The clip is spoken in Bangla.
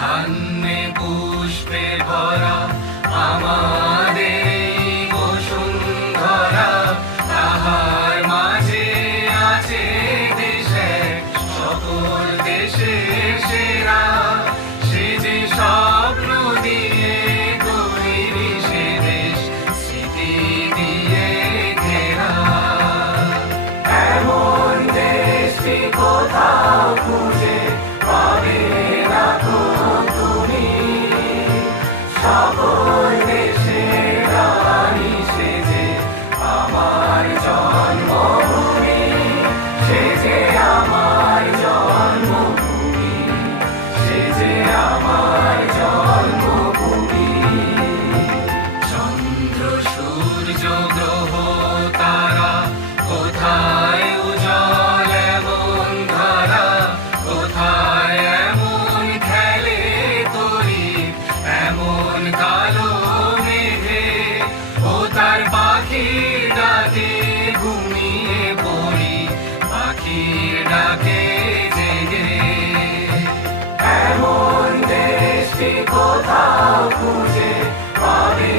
ধান্যে পুষ্পে ভরা আমাদের এই বসুন্ধরা, তাহার মাঝে আছে দেশে সকল দেশের সেরা। সে যে স্বপ্ন দিয়ে তৈরি সে দেশ, স্মৃতি দিয়ে ঘেরা। এমন দেশটি কোথাও খুঁজে পাবে না তো তুমি, সকল দেশের রানী সে যে আমার জন্মভূমি, সে যে আমার জন্মভূমি, সে যে আমার জন্মভূমি। চন্দ্র সূর্য গ্রহ তারা কোথায় উজ্জ্বল এমন ধারা, কোথায় এমন খেলে তরি এমন কালো মেঘে। ও তার পাখির ডাকে ঘুমিয়ে পড়ি, পাখির ডাকে জেগে। এমন দেশটি কোথাও খুঁজে পাবে